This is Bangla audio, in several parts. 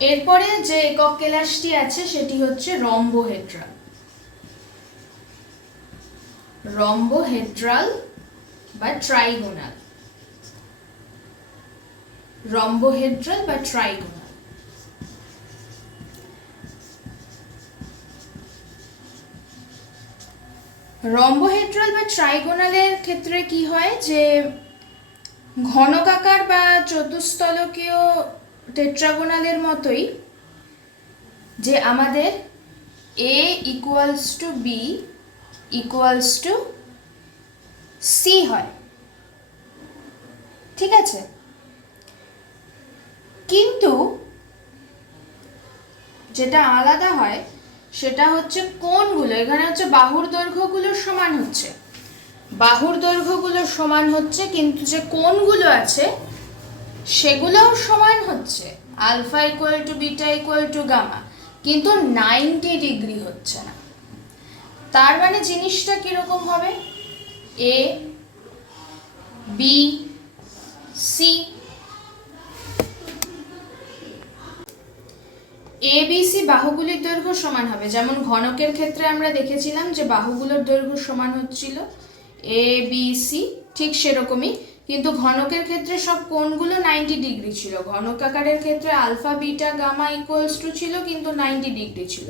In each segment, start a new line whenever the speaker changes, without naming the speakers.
এরপরে যে একক কেলাসটি আছে, সেটি হচ্ছে রম্বোহেড্রাল। রম্বোহেড্রাল বা ট্রাইগোনাল। রম্বোহেড্রাল বা ট্রাইগোনাল। রম্বোহেড্রাল বা ট্রাইগোনালের ক্ষেত্রে কি হয় যে, ঘনকাকার বা চতুস্তলকীয় টেট্রাগোনালের মতোই যে আমাদের A equals to B equals to C হয়। ঠিক আছে? কিন্তু যেটা আলাদা হয় সেটা হচ্ছে কোণগুলো। এখানে হচ্ছে বাহুর দৈর্ঘ্যগুলো সমান হচ্ছে। বাহুর দৈর্ঘ্যগুলো সমান হচ্ছে, কিন্তু যে কোণগুলো আছে সেগুলোও সমান হচ্ছে। Alpha equal to beta equal to gamma. কিন্তু নাইনটি ডিগ্রি হচ্ছে না। তার মানে জিনিসটা কীরকম হবে? A B C A B C বাহুগুলির দৈর্ঘ্য সমান হবে। যেমন ঘনকের ক্ষেত্রে আমরা দেখেছিলাম যে বাহুগুলোর দৈর্ঘ্য সমান হচ্ছিল। এ বি সি ঠিক সেরকমই। কিন্তু ঘনকের ক্ষেত্রে সব কোণগুলো নাইনটি ডিগ্রি ছিল। ঘনক আকারের ক্ষেত্রে alpha beta gamma equals to ছিল, কিন্তু নাইনটি ডিগ্রি ছিল।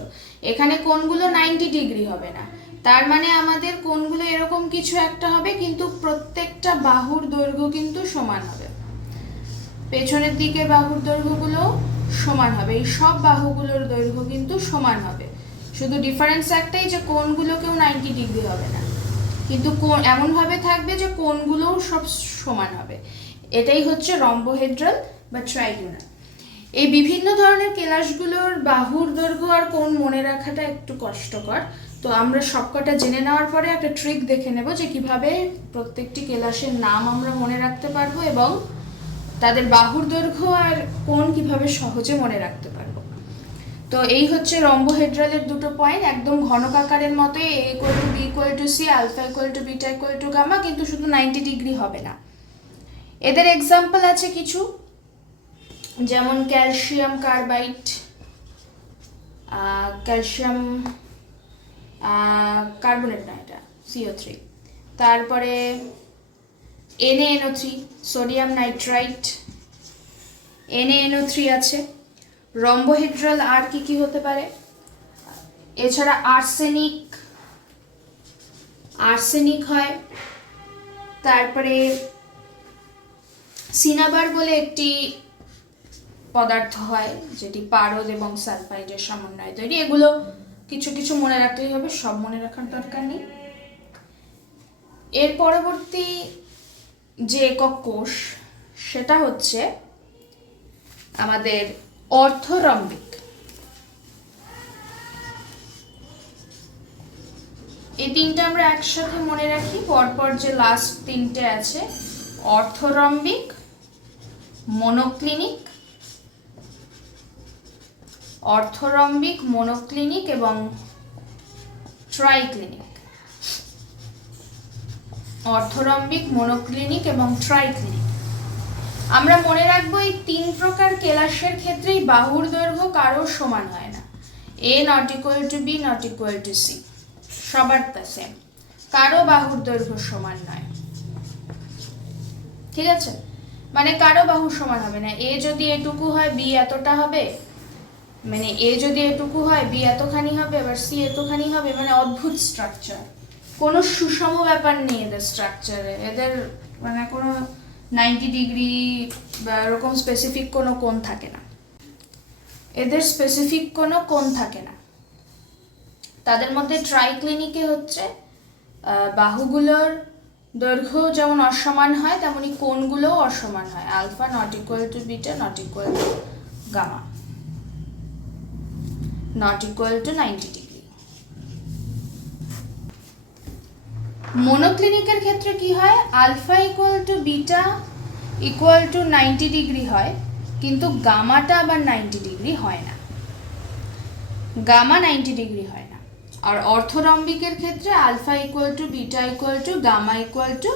এখানে কোণগুলো নাইনটি ডিগ্রি হবে না। তার মানে আমাদের কোণগুলো এরকম কিছু একটা হবে, কিন্তু প্রত্যেকটা বাহুর দৈর্ঘ্য কিন্তু সমান হবে। পেছনের দিকে বাহুর দৈর্ঘ্যগুলো সমান হবে। এই সব বাহুগুলোর দৈর্ঘ্য কিন্তু সমান হবে। শুধু ডিফারেন্স একটাই যে কোণগুলোকেও নাইনটি ডিগ্রি হবে না। কিন্তু কোণ এমনভাবে থাকবে যে কোণগুলোও সব সমান হবে। এটাই হচ্ছে রম্বোহেড্রাল বা ট্রাইগুনাল। এই বিভিন্ন ধরনের কেলাসগুলোর বাহুর দৈর্ঘ্য আর কোন মনে রাখাটা একটু কষ্টকর। তো আমরা সবকটা জেনে নেওয়ার পরে একটা ট্রিক দেখে নেব যে কীভাবে প্রত্যেকটি কেলাসের নাম আমরা মনে রাখতে পারব এবং তাদের বাহুর দৈর্ঘ্য আর কোন কীভাবে সহজে মনে রাখতে পারব। তো এই হচ্ছে রম্বোহেড্রালের দুটো পয়েন্ট একদম ঘনকাকারের মতোই A equal to B equal to C alpha equal to beta equal to gamma কিন্তু শুধু নাইনটি ডিগ্রি হবে না। এদের এক্সাম্পল আছে কিছু? যেমন ক্যালসিয়াম কার্বাইড ক্যালসিয়াম কার্বনেট না এটা সিও থ্রি তারপরে এনএনও থ্রি সোডিয়াম নাইট্রাইট এনএনও থ্রি আছে। রম্বোহেড্রাল আর কি কি হতে পারে? এছাড়া আর্সেনিক আর্সেনিক হয়। তারপরে সিনাবার বলে একটি পদার্থ হয়, যেটি পারদ এবং সালফাইডের সমন্বয়ে তৈরি। এগুলো কিছু কিছু মনে রাখতেই হবে, সব মনে রাখার দরকার নেই। এর পরবর্তী যে একক কোষ, সেটা হচ্ছে আমাদের অর্থরম্বিক এই তিনটে আমরা একসাথে মনে রাখি, পরপর যে লাস্ট তিনটে আছে অর্থরম্বিক মনোক্লিনিক অর্থরম্বিক মনোক্লিনিক এবং ট্রাইক্লিনিক অর্থরম্বিক মনোক্লিনিক এবং ট্রাইক্লিনিক আমরা মনে রাখব এই তিন প্রকার কেলাসের ক্ষেত্রেই বাহুর দৈর্ঘ্য কারও সমান হয় না। A not equal to B not equal to C সবার তা সেম কারও বাহুর দৈর্ঘ্য সমান নয়। ঠিক আছে? মানে কারও বাহু সমান হবে না। এ যদি এটুকু হয়, বি এতটা হবে মানে এ যদি এটুকু হয়, বি এতখানি হবে, এবার সি এতখানি হবে মানে অদ্ভুত স্ট্রাকচার কোনো সুষম ব্যাপার নেই এদের স্ট্রাকচারে এদের মানে কোনো নাইনটি ডিগ্রি বা এরকম স্পেসিফিক কোনো কোণ থাকে না। এদের স্পেসিফিক কোনো কোণ থাকে না। তাদের মধ্যে ট্রাইক্লিনিকে হচ্ছে বাহুগুলোর দৈর্ঘ্য যেমন অসমান হয়, তেমনি কোণগুলোও অসমান হয়। Alpha not equal to beta not equal to gamma not equal to ninety degree মনোক্লিনিকের ক্ষেত্রে কি হয়? Alpha equal to beta equal to ninety degree হয়, কিন্তু গামাটা আবার নাইনটি ডিগ্রি হয় না। গামা নাইনটি ডিগ্রি হয় না। আর অর্থরম্বিকের ক্ষেত্রে alpha equal to beta equal to gamma equal to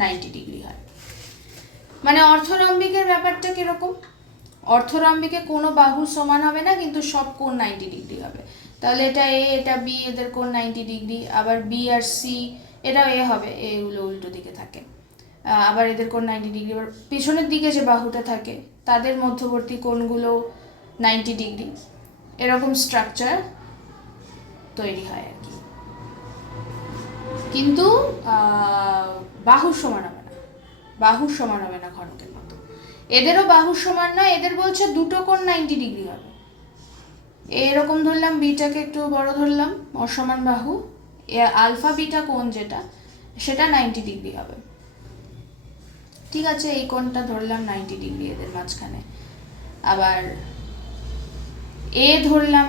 ninety degree হয়। মানে অর্থরম্বিকের ব্যাপারটা কীরকম? অর্থরম্বিকে কোনো বাহু সমান হবে না, কিন্তু সব কোণ নাইনটি ডিগ্রি হবে। তাহলে এটা এ এটা বি এদের কোণ নাইনটি ডিগ্রি আবার বি আর সি এটাও এ হবে এগুলো উল্টো দিকে থাকে। আবার এদের কোণ নাইনটি ডিগ্রি আবার পিছনের দিকে যে বাহুটা থাকে, তাদের মধ্যবর্তী কোণগুলো নাইনটি ডিগ্রি এরকম স্ট্রাকচার তৈরি হয় আর কি। কিন্তু বাহুর সমান হবে না। বাহুর সমান হবে না ঘনকের মতো। এদেরও বাহুর সমান নয়, এদের বলছে দুটো কোণ নাইনটি ডিগ্রি হবে। এরকম ধরলাম, বিটাকে একটু বড় ধরলাম, অসমান বাহু। আলফা বিটা কোণ যেটা, সেটা নাইনটি ডিগ্রি হবে। ঠিক আছে, এই কোণটা ধরলাম নাইনটি ডিগ্রি এদের মাঝখানে। আবার এ ধরলাম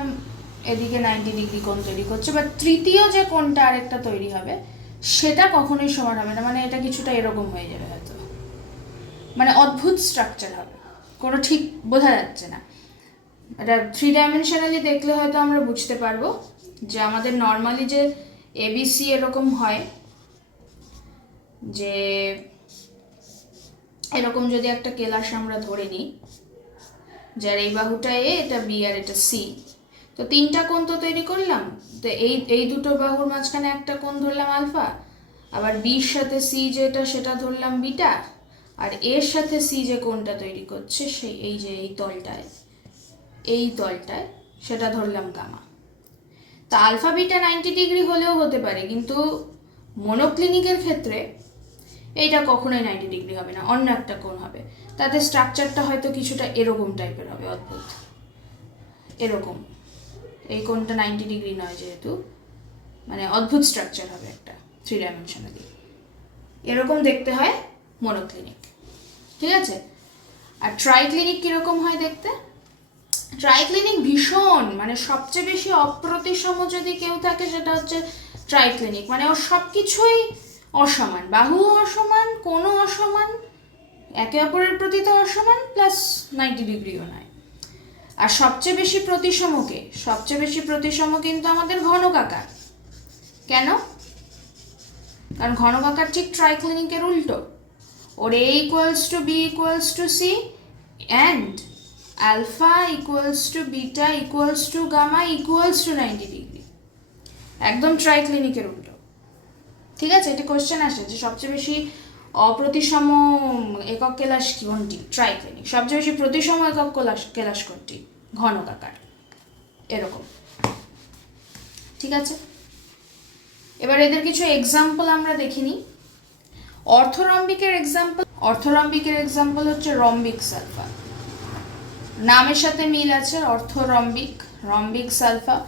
এদিকে নাইনটি ডিগ্রি কোণ তৈরি করছে বা তৃতীয় যে কোণটা আরেকটা তৈরি হবে, সেটা কখনোই সমান হবে না মানে এটা কিছুটা এরকম হয়ে যাবে হয়তো। মানে অদ্ভুত স্ট্রাকচার হবে, কোনো ঠিক বোঝা যাচ্ছে না। এটা থ্রি ডাইমেনশনালি দেখলে হয়তো আমরা বুঝতে পারব যে আমাদের নর্মালি যে এবিসি এরকম হয়, যে এরকম যদি একটা কেলাস আমরা ধরে নিই, যার এই বাহুটা এ এটা বি আর এটা সি তো তিনটা কোণ তো তৈরি করলাম, তো এই এই দুটো বাহুর মাঝখানে একটা কোণ ধরলাম আলফা, আবার বির সাথে সি যেটা সেটা ধরলাম বিটা, আর এর সাথে সি যে কোণটা তৈরি করছে সেই, এই যে এই তলটায় এই তলটায় সেটা ধরলাম গামা। তা আলফা বিটা নাইনটি ডিগ্রি হলেও হতে পারে, কিন্তু মনোক্লিনিকের ক্ষেত্রে এইটা কখনোই নাইনটি ডিগ্রি হবে না, অন্য একটা কোণ হবে। তাতে স্ট্রাকচারটা হয়তো কিছুটা এরকম টাইপের হবে, অদ্ভুত। এরকম। এই কোনটা নাইনটি ডিগ্রি নয় যেহেতু মানে অদ্ভুত স্ট্রাকচার হবে একটা থ্রি ডাইমেনশনালি এরকম দেখতে হয় মনোক্লিনিক ঠিক আছে? আর ট্রাইক্লিনিক কীরকম হয় দেখতে? ট্রাইক্লিনিক ভীষণ মানে সবচেয়ে বেশি অপ্রতিসম যদি কেউ থাকে সেটা হচ্ছে ট্রাইক্লিনিক মানে ওর সব কিছুই অসমান। বাহু অসমান কোনো অসমান, একে অপরের প্রতি তো অসমান প্লাস নাইনটি ডিগ্রিও নয় আর সবচেয়ে বেশি প্রতিসমকে সবচেয়ে বেশি প্রতিসম কিন্তু আমাদের ঘনকাকার। কেন? কারণ ঘনকাকার ঠিক ট্রাইক্লিনিকের উল্টো। ওর A equals to B equals to C and alpha equals to beta equals to gamma equals to ninety degree একদম ট্রাইক্লিনিকের উল্টো। ঠিক আছে? এটা কোশ্চেন আসে যে সবচেয়ে বেশি অপ্রতিসম একক কেলাস কোনটি? ট্রাইক্লিনিক সবচেয়ে বেশি প্রতিসম একক কেলাস কেলাস কোনটি? ঘনকাকার। এরকম। ঠিক আছে? এবার এদের কিছু এক্সাম্পল আমরা দেখিনি। অর্থরম্বিকের এক্সাম্পল অর্থরম্বিকের এক্সাম্পল হচ্ছে রম্বিক সালফা। নামের সাথে মিল আছে orthorhombic, rhombic sulphur.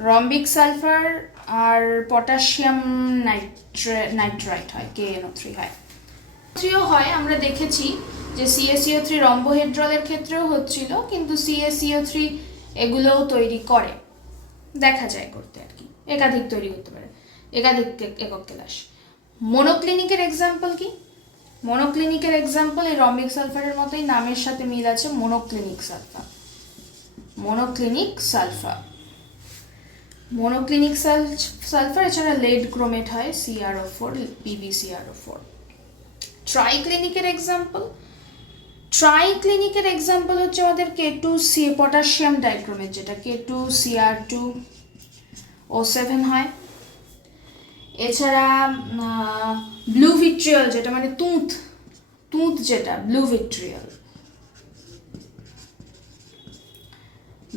Rhombic sulphur আর পটাশিয়াম নাইট্রে নাইট্রাইট হয় কে এনও থ্রি হয়। থ্রিও হয়, আমরা দেখেছি যে সিএসিও থ্রি রম্বোহেড্রলের ক্ষেত্রেও হচ্ছিল, কিন্তু সিএসিও থ্রি এগুলোও তৈরি করে। দেখা যায় করতে আর কি। একাধিক তৈরি করতে পারে। একাধিক একক কেলাস। মনোক্লিনিকের এক্সাম্পল কি? মনোক্লিনিকের এক্সাম্পল এই রম্বিক সালফারের মতোই নামের সাথে মিল আছে monoclinic sulphur monoclinic sulphur monoclinic sulphur, এছাড়া লেড ক্রোমেট হয় সিআরও ফোর পিবিসিআরও ফোর ট্রাইক্লিনিকের এক্সাম্পল ট্রাইক্লিনিকের এক্সাম্পল হচ্ছে আমাদের K two C potassium dichromate যেটা K two CR two O seven হয়। এছাড়া ব্লু ভিট্রিয়াল যেটা মানে তুঁত তুঁত যেটা ব্লু ভিট্রিয়াল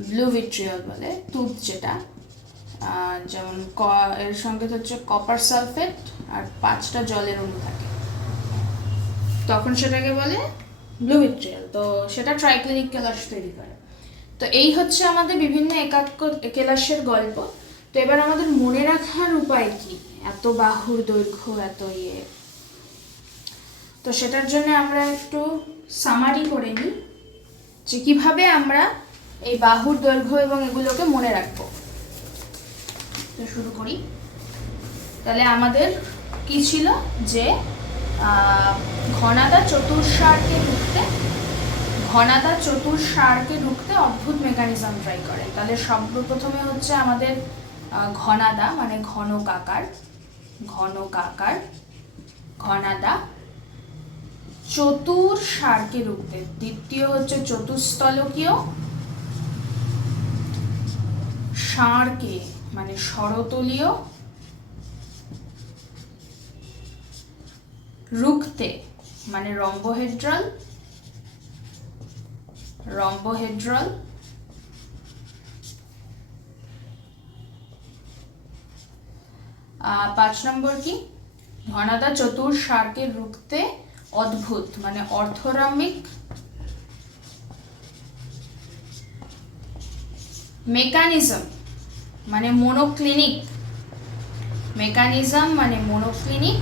ব্লু ভিট্রিয়াল বলে তুঁত যেটা যেমন ক- এর সঙ্গে হচ্ছে কপার সালফেট আর পাঁচটা জলের অণু থাকে। তখন সেটাকে বলে ব্লু ভিট্রিয়াল তো সেটা ট্রাইক্লিনিক কেলাস তৈরি করে। তো এই হচ্ছে আমাদের বিভিন্ন একাক্ষ, কেলাসের গল্প। তো এবার আমাদের মনে রাখার উপায় কি? এত বাহুর দৈর্ঘ্য, এত ইয়ে। তো সেটার জন্য আমরা একটু সামারি করে নিই যে কীভাবে আমরা এই বাহুর দৈর্ঘ্য এবং এগুলোকে মনে রাখব। তো শুরু করি। তাহলে আমাদের কি ছিল? যে ঘনাদা চতুর্সারকে ঢুকতে, ঘনাদা চতুর্সারকে ঢুকতে অদ্ভুত মেকানিজম ট্রাই করে। তাহলে সর্বপ্রথমে হচ্ছে আমাদের ঘনাদা মানে ঘন কাকার ঘন কাকার ঘনাদা চতুর সারকে রুখতে দ্বিতীয় হচ্ছে চতুস্তলকীয় সারকে মানে ষড়তলীয় রুখতে মানে রম্বোহেড্রাল রম্বোহেড্রাল পাঁচ নম্বর কি? ঘনাদা চতুর সারকে রুখতে অদ্ভুত মানে অর্থরামিক মেকানিজম মানে মনোক্লিনিক মেকানিজম মানে মনোক্লিনিক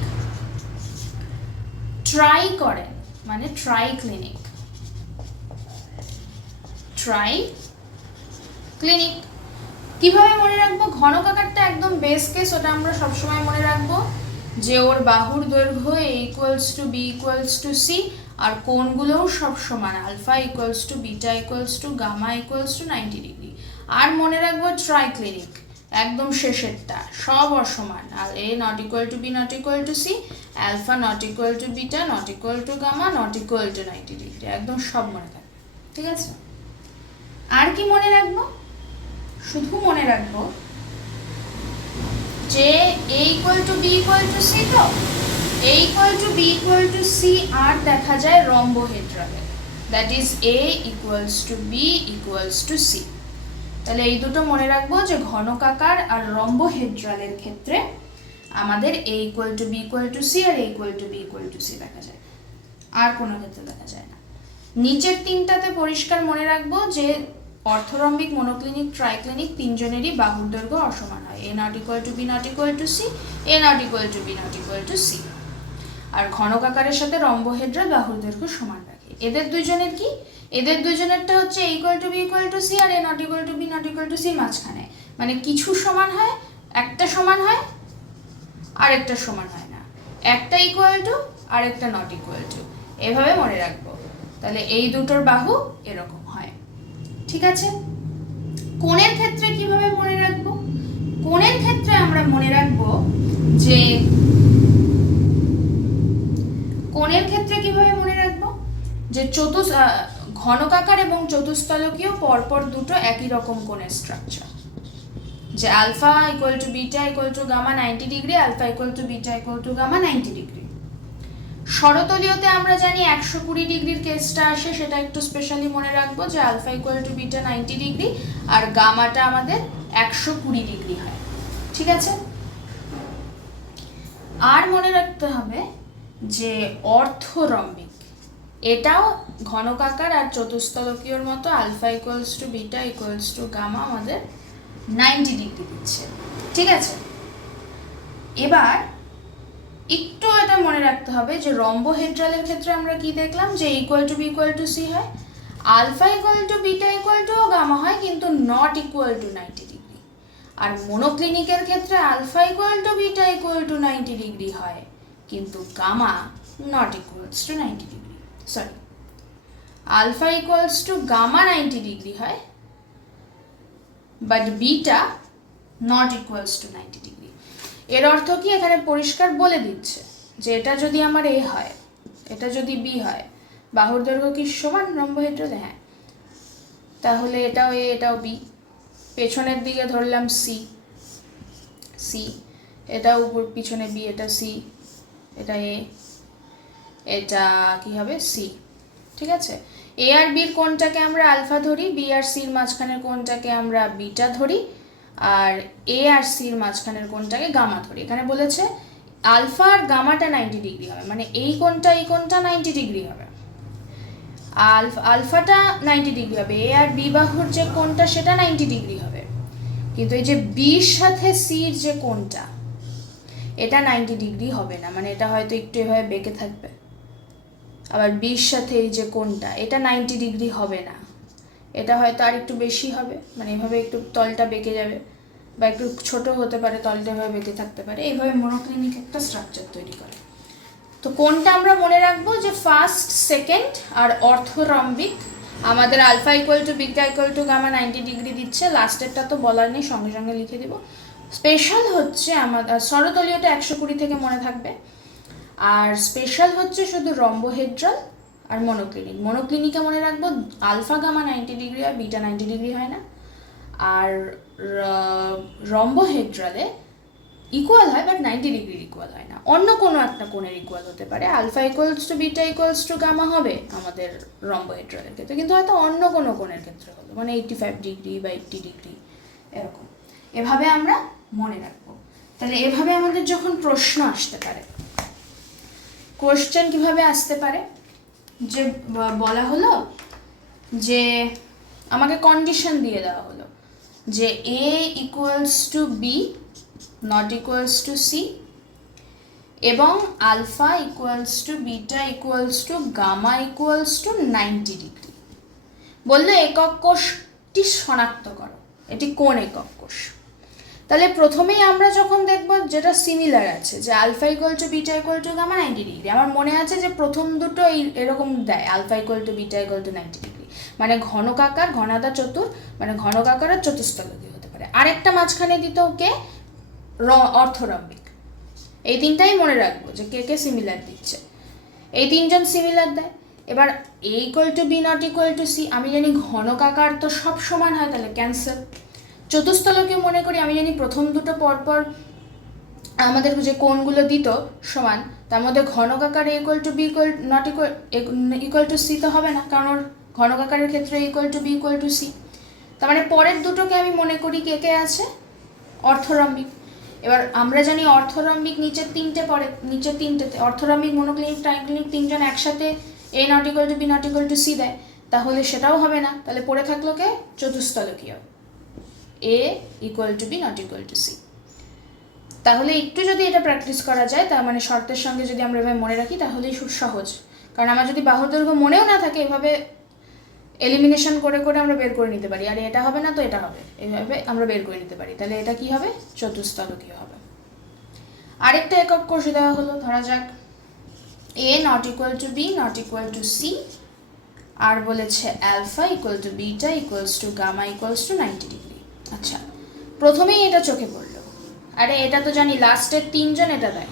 ট্রাই করেন মানে ট্রাই ক্লিনিক ট্রাই ক্লিনিক কীভাবে মনে রাখব? ঘন কাকারটা একদম বেস কেস ওটা আমরা সবসময় মনে রাখব যে ওর বাহুর দৈর্ঘ্য A equals to B equals to C আর কোনগুলোও সব সমান alpha equals to beta equals to gamma equals to ninety degree আর মনে রাখব ট্রাইক্লিনিক একদম শেষেরটা, সব অসমান, আর A not equal to B not equal to C alpha not equal to beta not equal to gamma not equal to ninety degree একদম সব মনে থাকবে ঠিক আছে? আর কি মনে রাখব? শুধু মনে রাখব যে A equal to B equal to C তো A equal to B equal to C আর দেখা যায় রম্বোহেড্রালে that is A equals to B equals to C তাহলে এই দুটো মনে রাখব যে ঘনকাকার আর রম্বোহেড্রালের ক্ষেত্রে আমাদের A equal to B equal to C R A equal to B equal to C দেখা যায় আর কোনো ক্ষেত্রে দেখা যায় না নিচের তিনটাতে পরিষ্কার মনে রাখব যে অর্থরম্বিক মনোক্লিনিক ট্রাইক্লিনিক তিনজনেরই বাহুর দৈর্ঘ্য অসমান হয় A not equal to B not equal to C A not equal to B not equal to C আর ঘনকাকারের সাথে রম্বহেড্রাল বাহুর দৈর্ঘ্য সমান রাখে এদের দুজনের কি এদের দুজনেরটা হচ্ছে A equal to B equal to C R A not equal to B not equal to C মাঝখানে মানে কিছু সমান হয় একটা সমান হয় আরেকটা সমান হয় না। একটা ইকুয়াল টু আরেকটা নট ইকুয়াল টু এভাবে মনে রাখব। তাহলে এই দুটোর বাহু এরকম হয়। ঠিক আছে? কোণের ক্ষেত্রে কীভাবে মনে রাখব? কোণের ক্ষেত্রে আমরা মনে রাখব যে কোণের ক্ষেত্রে কীভাবে মনে রাখব? যে আহ, ঘনকাকার এবং চতুস্তলকীয় পরপর দুটো একই রকম কোণের স্ট্রাকচার যে alpha equal to beta equal to gamma ninety degree alpha equal to beta equal to gamma ninety degree ষড়তলীয়তে আমরা জানি একশো কুড়ি ডিগ্রির কেসটা আসে, সেটা একটু স্পেশালি মনে রাখব যে alpha equal to beta ninety degree আর গামাটা আমাদের একশো কুড়ি ডিগ্রি হয়। ঠিক আছে? আর মনে রাখতে হবে যে অর্থরম্বিক এটাও ঘনকাকার আর চতুস্তলকীয়র মতো alpha equals to beta equals to gamma আমাদের নাইনটি ডিগ্রি দিচ্ছে। ঠিক আছে? এবার একটু এটা মনে রাখতে হবে যে রম্বোহেড্রালের ক্ষেত্রে আমরা কি দেখলাম? যে equal to B equal to C হয়। Alpha equal to beta equal to gamma হয়, কিন্তু not equal to ninety degree. আর মনোক্লিনিকের ক্ষেত্রে alpha equal to beta equal to ninety degree হয়, কিন্তু gamma not equals to ninety degree. Sorry alpha equals to gamma ninety degree হয় but beta not equals to ninety degree এর অর্থ কি? এখানে পরিষ্কার বলে দিচ্ছে যে এটা যদি আমার এ হয়, এটা যদি বি হয়, বাহুর দৈর্ঘ্য কি সমান? রম্বহেড্রলে হ্যাঁ। তাহলে এটাও এ এটাও বি পেছনের দিকে ধরলাম সি সি এটা উপর, পিছনে বি এটা সি এটা এ এটা কি হবে? সি ঠিক আছে? এ আর বির কোনটাকে আমরা আলফা ধরি বি আর সির মাঝখানের কোনটাকে আমরা বিটা ধরি, আর এ আর সির মাঝখানের কোনটাকে গামা ধরি। এখানে বলেছে আলফা আর গামাটা নাইনটি ডিগ্রি হবে মানে এই কোনটা এই কোনটা নাইনটি ডিগ্রি হবে। আলফা, আলফাটা নাইনটি ডিগ্রি হবে এ আর বি বাহুর যে কোনটা সেটা নাইনটি ডিগ্রি হবে। কিন্তু এই যে বির সাথে সির যে কোনটা এটা নাইনটি ডিগ্রি হবে না মানে এটা হয়তো একটু এভাবে বেঁকে থাকবে। আবার বির সাথে এই যে কোনটা, এটা নাইনটি ডিগ্রি হবে না। এটা হয়তো আর একটু বেশি হবে মানে এভাবে একটু তলটা বেঁকে যাবে, বা একটু ছোট হতে পারে, তলটা এভাবে বেঁকে থাকতে পারে। এইভাবে মনোক্লিনিক একটা স্ট্রাকচার তৈরি করে। তো কোনটা আমরা মনে রাখব যে ফার্স্ট সেকেন্ড আর অর্থরম্বিক আমাদের alpha equal to beta equal to gamma ninety degree দিচ্ছে লাস্টেরটা তো বলার নেই, সঙ্গে সঙ্গে লিখে দিব। স্পেশাল হচ্ছে আমাদের ষড়তলীয়টা একশো কুড়ি থেকে মনে থাকবে। আর স্পেশাল হচ্ছে শুধু রম্বোহেড্রাল আর মনোক্লিনিক মনোক্লিনিকে মনে রাখব আলফা গামা নাইনটি ডিগ্রি আর বিটা নাইনটি ডিগ্রি হয় না। আর রম্বোহেড্রালে ইকুয়াল হয় বাট নাইনটি ডিগ্রির ইকুয়াল হয় না। অন্য কোনো একটা কোণের ইকুয়াল হতে পারে। Alpha equals to beta equals to gamma হবে আমাদের রম্বোহেড্রালের ক্ষেত্রে। কিন্তু হয়তো অন্য কোনো কোণের ক্ষেত্রে হলো মানে এইটটি ফাইভ ডিগ্রি বা এইটটি ডিগ্রি এরকম। এভাবে আমরা মনে রাখব। তাহলে এভাবে আমাদের যখন প্রশ্ন আসতে পারে কোশ্চেন কীভাবে আসতে পারে? যে বলা হলো যে, আমাকে কন্ডিশন দিয়ে দেওয়া হলো যে A equals to B not equals to C এবং alpha equals to beta equals to gamma equals to ninety degree বলল একক কোষটি শনাক্ত করো। এটি কোন একক কোষ? তাহলে প্রথমেই আমরা যখন দেখব যেটা সিমিলার আছে, যে alpha equal to beta equal to gamma ninety degree আমার মনে আছে যে প্রথম দুটো এই, এরকম দেয় alpha equal to beta equal to ninety degree মানে ঘনকাকার, ঘনাদা চতুর মানে ঘনকাকার আর চতুস্থলকীয় হতে পারে। আরেকটা মাঝখানে দিত কে? র, অর্থরম্বিক। এই তিনটাই মনে রাখব যে কে কে সিমিলার দিচ্ছে। এই তিনজন সিমিলার দেয়। এবার A equal to B not equal to C আমি জানি ঘনকাকার তো সব সমান হয়, তাহলে ক্যান্সেল চতুস্থলকে মনে করি, আমি জানি প্রথম দুটো পরপর আমাদের যে কোণগুলো দিত সমান, তার মধ্যে ঘনকাকার equal to B equal not equal equal to C তো হবে না, কারণ ওর ঘনকাকারের ক্ষেত্রে equal to B equal to C তার মানে পরের দুটোকে আমি মনে করি কে কে আছে? অর্থরম্বিক। এবার আমরা জানি অর্থরম্বিক নিচের তিনটে পরে, নিচের তিনটেতে, অর্থরম্বিক মনোক্লিনিক ট্রাইক্লিনিক তিনজন একসাথে A not equal to B not equal to C দেয়, তাহলে সেটাও হবে না, তাহলে পড়ে থাকল কে? চতুস্থলকীয় A equal to B not equal to C তাহলে একটু যদি এটা প্র্যাকটিস করা যায়, তার মানে শর্তের সঙ্গে যদি আমরা এভাবে মনে রাখি, তাহলেই খুব সহজ কারণ আমার যদি বাহুর দৈর্ঘ্য মনেও না থাকে, এভাবে এলিমিনেশন করে করে আমরা বের করে নিতে পারি। আর এটা হবে না তো এটা হবে। এইভাবে আমরা বের করে নিতে পারি। তাহলে এটা কি হবে? চতুস্থলকীয় হবে। আরেকটা একক কোষ দেওয়া হলো, ধরা যাক। A not equal to B not equal to C আর বলেছে alpha equal to beta equals to gamma equals to ninety আচ্ছা প্রথমেই এটা চোখে পড়ল। আরে এটা তো জানি লাস্টের তিনজন এটা দেয়।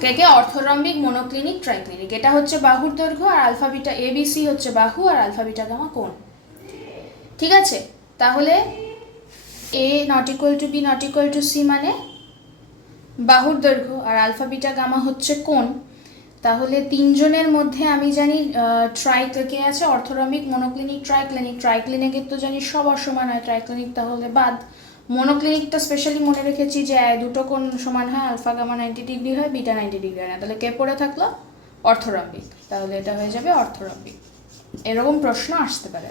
কে কে? Orthorhombic monoclinic triclinic. এটা হচ্ছে বাহুর দৈর্ঘ্য আর আলফা বিটা এবিসি হচ্ছে বাহু আর আলফা বিটা গামা কোণ। ঠিক আছে? তাহলে A not equal to B not equal to C মানে বাহুর দৈর্ঘ্য আর আলফা বিটা গামা হচ্ছে কোণ। তাহলে তিনজনের মধ্যে আমি জানি ট্রাই কে আছে orthorhombic monoclinic tri clinic tri ক্লিনিকের তো জানি সব অসমান হয় ট্রাই ক্লিনিক তাহলে বাদ। মনোক্লিনিকটা স্পেশালি মনে রেখেছি যে দুটো কোন সমান হয় আলফা গামা নাইনটি ডিগ্রি হয় বিটা নাইনটি ডিগ্রি হয় না। তাহলে কে পড়ে থাকল? অর্থরম্বিক তাহলে এটা হয়ে যাবে অর্থরম্বিক এরকম প্রশ্ন আসতে পারে।